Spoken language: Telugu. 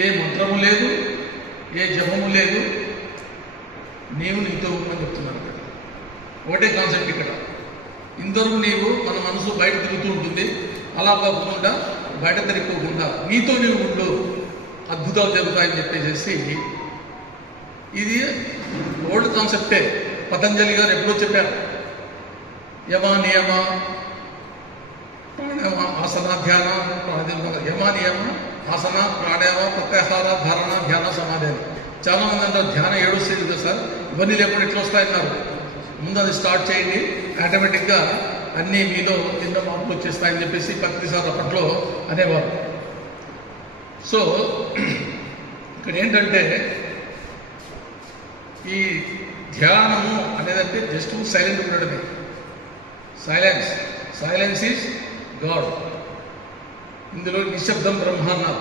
ఏ మంత్రము లేదు, ఏ జపము లేదు, నీవు నీతో అని చెప్తున్నాను. ఒకటే కాన్సెప్ట్ ఇక్కడ. ఇందరూ నీవు మన మనసు బయట తిరుగుతూ ఉంటుంది, అలా కాకుండా బయట తిరిగిపోకుండా నీతో నీవు ఉండు, అద్భుతాలు జరుగుతాయని చెప్పేసి ఇది ఓల్డ్ కాన్సెప్టే. పతంజలి గారు ఎప్పుడో చెప్పారు, యమ నియమ ప్రాణాయామ ఆసన ధ్యాన యమ నియమ ఆసన ప్రాణాయామ ప్రత్యాహార ధారణ ధ్యాన సమాధి అని. చాలామంది అంటారు ధ్యానం 7 స్టేజ్ కదా సార్, ఇవన్నీ లేకుండా ఎట్లా వస్తాయన్నారు. ముందు అది స్టార్ట్ చేయండి, ఆటోమేటిక్గా అన్నీ మీలో ఎన్నో మార్పులు వచ్చేస్తాయని చెప్పేసి ప్రతిసారి అప్పట్లో అనేవారు. సో ఇక్కడ ఏంటంటే ఈ ధ్యానము అనేదంటే జస్ట్ సైలెంట్ ఉండడమే. Silence is God. ఇందులో నిశ్శబ్దం బ్రహ్మ అన్నారు.